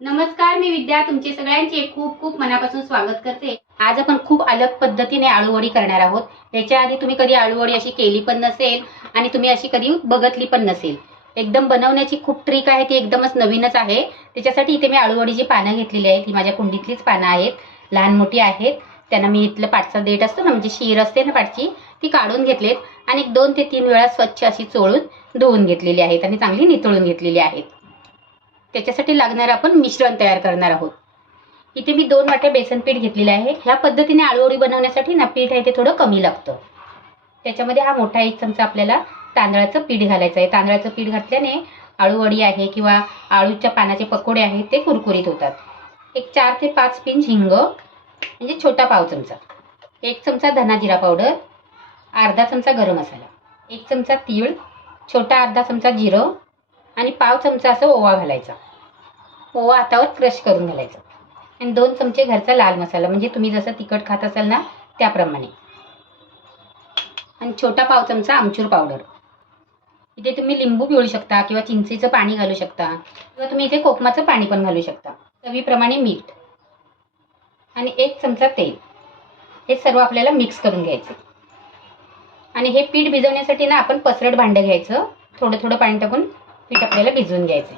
नमस्कार मी विद्या. तुमचे सगळ्यांचे खूप खूप मनापासून स्वागत करते. आज आपण खूप अलग पद्धतीने आळूवडी करणार आहोत. याच्या आधी तुम्ही कधी आळूवडी अशी केली पण नसेल आणि तुम्ही अशी कधी बघतली पण नसेल. एकदम बनवण्याची खूप ट्रिक आहे ती एकदमच नवीनच आहे. त्याच्यासाठी इथे मी आळूवडीची पानं घेतलेली आहेत. ही माझ्या कुंडीतलीच पानं आहेत. लहान मोठी आहेत. त्यांना मी इथलं पाठचा देठ असतो. ना म्हणजे शीर असते ना पाठची ती काढून घेतलीत. आणि एक दोन ते तीन वेळा स्वच्छ अशी चोळून धुवून घेतलेली आहेत आणि चांगली नितळून घेतलेली आहेत. त्याच्यासाठी लागणारं आपण मिश्रण तयार करणार आहोत. इथे मी दोन वाट्या बेसन पीठ घेतलेले आहे. ह्या पद्धतीने आळूवडी बनवण्यासाठी ना पीठ आहे ते थोडं कमी लागतं. त्याच्यामध्ये हा मोठा एक चमचा आपल्याला तांदळाचं पीठ घालायचं आहे. तांदळाचं पीठ घातल्याने आळूवडी आहे किंवा आळूच्या पानाचे पकोडे आहेत ते कुरकुरीत होतात. एक चार ते पाच पिंच हिंग म्हणजे छोटा पाव चमचा. एक चमचा धना जिरा पावडर अर्धा चमचा गरम मसाला एक चमचा तीळ छोटा अर्धा चमचा जिरं आणि पाव चमचा असं ओवा घालायचा. ओवा हातावर क्रश करून घालायचा. आणि दोन चमचे घरचा लाल मसाला म्हणजे तुम्ही जसं तिखट खात असाल ना त्याप्रमाणे. आणि छोटा पाव चमचा आमचूर पावडर इथे तुम्ही लिंबू पिळू शकता किंवा चिंचेचं पाणी घालू शकता किंवा तुम्ही इथे कोकमाचं पाणी पण घालू शकता. चवीप्रमाणे मीठ. आणि एक चमचा तेल. हे सर्व आपल्याला मिक्स करून घ्यायचं. आणि हे पीठ भिजवण्यासाठी ना आपण पसरट भांडं घ्यायचं. थोडं थोडं पाणी टाकून पीठ आपल्याला भिजवून घ्यायचं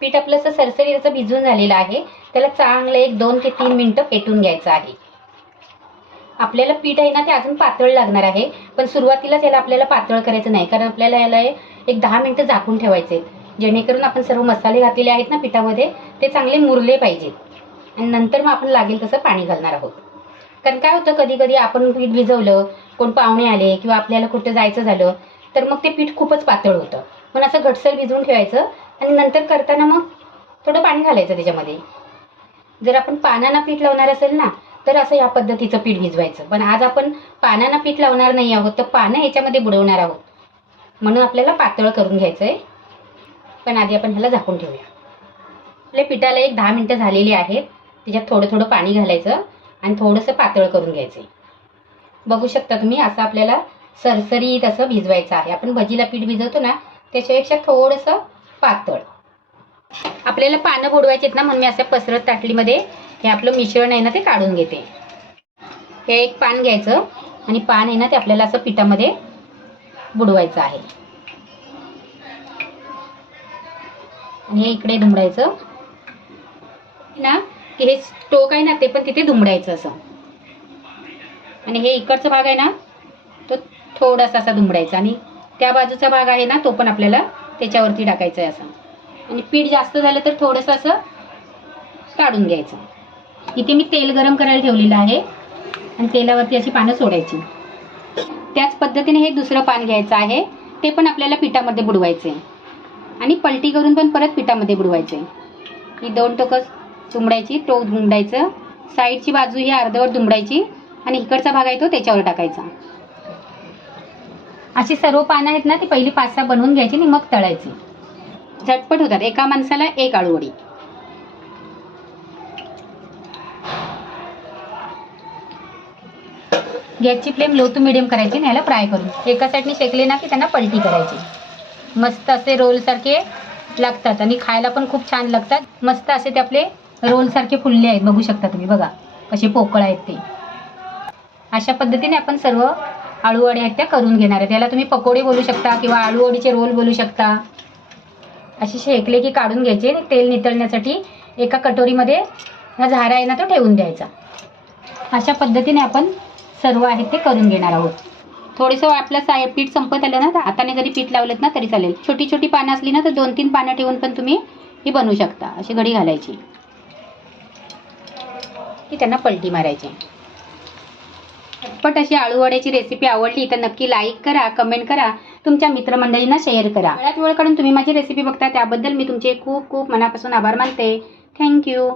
पीठ आपलं असं सरसरी असं भिजून झालेलं आहे. त्याला चांगलं एक दोन ते तीन मिनटं पेटून घ्यायचं आहे. आपल्याला पीठ आहे ना ते अजून पातळ लागणार आहे. पण सुरुवातीलाच याला आपल्याला पातळ करायचं नाही. कारण आपल्याला याला एक दहा मिनटं झाकून ठेवायचे आहेत. जेणेकरून आपण सर्व मसाले घातलेले आहेत ना पिठामध्ये ते चांगले मुरले पाहिजेत. आणि नंतर मग आपण लागेल तसं पाणी घालणार आहोत. कारण काय होतं कधी कधी आपण पीठ भिजवलं कोण पाहुणे आले किंवा आपल्याला कुठं जायचं झालं तर मग ते पीठ खूपच पातळ होतं. पण असं घटसर भिजवून ठेवायचं आणि नंतर करताना मग थोडं पाणी घालायचं त्याच्यामध्ये. जर आपण पानांना पीठ लावणार असेल ना तर असं या पद्धतीचं पीठ भिजवायचं. पण आज आपण पानांना पीठ लावणार नाही आहोत तर पानं याच्यामध्ये बुडवणार आहोत. म्हणून आपल्याला पातळ करून घ्यायचं आहे पण आधी आपण ह्याला झाकून ठेवूया. आपल्या पिठाला एक दहा मिनटं झालेली आहेत. त्याच्यात थोडं थोडं पाणी घालायचं आणि थोडंसं पातळ करून घ्यायचं बघू शकता तुम्ही असं आपल्याला सरसरीत असं भिजवायचं आहे. आपण भजीला पीठ भिजवतो ना त्याच्यापेक्षा थोडंसं पातळ. आपल्याला पानं बुडवायची आहेत ना म्हणून मी असं पसरत ताटलीमध्ये हे आपलं मिश्रण आहे ना ते काढून घेते. हे एक पान घ्यायचं आणि पान आहे ना ते आपल्याला असं पिठामध्ये बुडवायचं आहे. आणि हे इकडे धुमडायचं. ना की हे टोक आहे ना ते पण तिथे धुमडायचं असं. आणि हे इकडचा भाग आहे ना तो थोडासा असा धुमडायचा आणि त्या बाजूचा भाग आहे ना तो पण आपल्याला त्याच्यावरती टाकायचा आहे असं. आणि पीठ जास्त झालं तर थोडंसं असं काढून घ्यायचं. इथे मी तेल गरम करायला ठेवलेलं आहे आणि तेलावरती अशी पानं सोडायची. त्याच पद्धतीने हे दुसरं पान घ्यायचं आहे. ते पण आपल्याला पिठामध्ये बुडवायचे आणि पलटी करून पण परत पिठामध्ये बुडवायचे ही दोन टोकं चुंबडायची तो दुमडायचं. साईडची बाजू ही अर्धवट दुमडायची आणि इकडचा भाग आहे तो त्याच्यावर टाकायचा. अशी सर्व पानं आहेत ना ती पहिली पाच सहा बनवून घ्यायची आणि मग तळायची. झटपट होतात. एका माणसाला एक आळूवडी. गॅसची फ्लेम लो टू मिडियम करायची आणि ह्याला फ्राय करून. एका साईडने शेकले ना की त्यांना पलटी करायची. मस्त असे रोल सारखे लागतात आणि खायला पण खूप छान लागतात. मस्त असे ते आपले रोल सारखे फुलले आहेत. बघू शकता तुम्ही. बघा कसे पोकळ आहेत ते. अशा पद्धतीने आपण सर्व आळूवडी आहेत त्या करून घेणार आहेत. त्याला तुम्ही पकोडे बोलू शकता किंवा आळूवडीचे रोल बोलू शकता. असे शेकले की काढून घ्यायचे तेल नितळण्यासाठी एका कटोरीमध्ये हा झारा आहे ना तो ठेवून द्यायचा. अशा पद्धतीने आपण सर्व आहेत ते करून घेणार आहोत. थोडंसं आपलं साय पीठ संपत आलं ना हाताने जरी पीठ लावलेत ना तरी चालेल. छोटी छोटी पानं असली ना तर दोन तीन पानं ठेवून पण तुम्ही ही बनवू शकता. अशी घडी घालायची. की त्यांना पलटी मारायची. झटपट अशी आळूवड्याची रेसिपी आवडली तर नक्की लाईक करा कमेंट करा. तुमच्या मित्रमंडळींना शेअर करा. बऱ्याच वेळ काढून तुम्ही माझी रेसिपी बघता त्याबद्दल मी तुमचे खूप खूप मनापासून आभार मानते. थँक्यू